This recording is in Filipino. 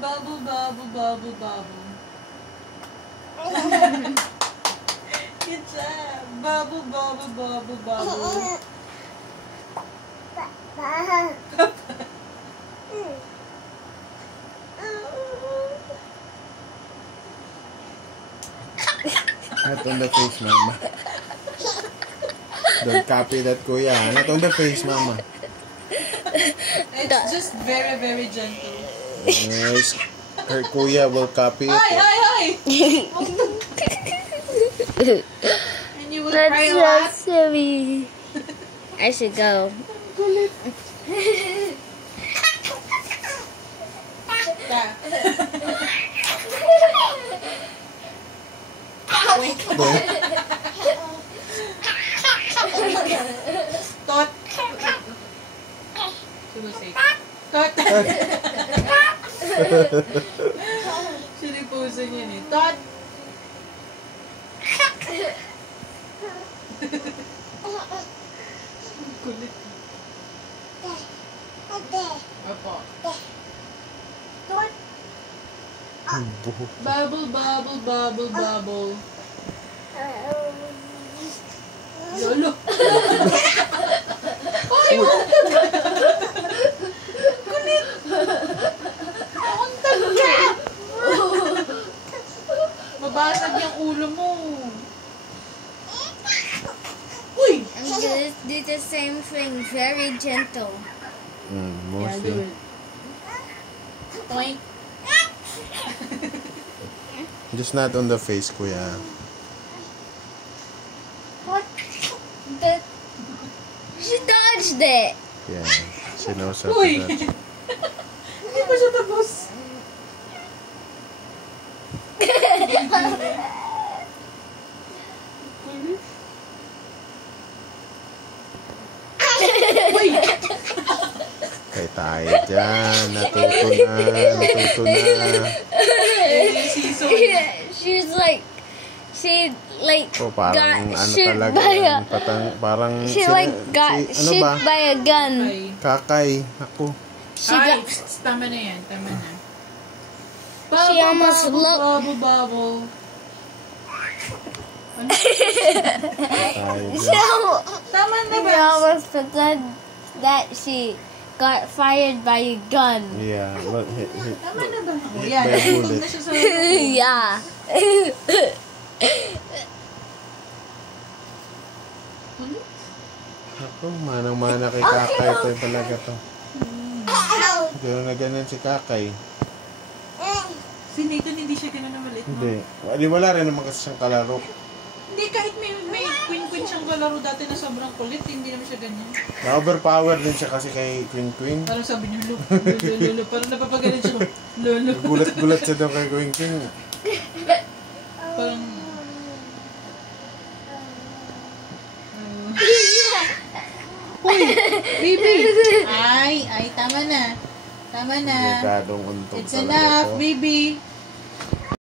Bubble, bubble, bubble, bubble. Good job. Bubble, bubble, bubble, bubble. Not on the face, Mama. Don't copy that, Kuya. Not on the face, Mama. It's just very, very gentle. Yes. Her Kuya will copy it. Hi! And you will cry a lot. That's so silly. I should go. Tot. She will say, Tot. Siniposan yan eh. Tot. Kulit. Opo. Tot. Bubble, bubble, bubble, bubble. Lolo. Ay, kulit. Nauntag ka. Mabasag yung ulo mo. Uy! I'm gonna do the same thing, very gentle. Mostly. Point. Just not on the face, Kuya. What? She dodged it. Yeah. She knows how to Uy! dodge. Hindi pa siya tapos. Uy! Kay tayo dyan. Natuto na. She's like, she like Oh, parang got ano shot talaga. by a. Parang She like got ano shot ba? by a gun. Ay. Kakay. Ako. She Ay, got. tama na yan. Tama na. She almost looked. Bubble, bubble. Ano? Tayo She dyan. Tama na She ba? almost pretend that she got fired by a gun. Yeah. But Tama na ba? Oh, Hit yan. by a Natutog bullet. na siya sa... Yeah. Ako, manang-mana kay Kakay. Ito talaga to. Gano'n na ganun si Kakay. Si Nathan hindi siya ganun na maliit. Hindi. Wala rin naman kasi siyang kalaro. Hindi, kahit may queen-queen siyang kalaro dati na sobrang kulit, hindi naman siya ganyan. Na-overpower din siya kasi kay Queen Queen. Parang sabi niyo, lolo, parang napapagalit siya. Lolo. Gulat-gulat siya daw kay Queen Queen. Parang... Uy, baby! Ay, tama na. Tama na. Delikadong untog It's talaga enough, to. baby.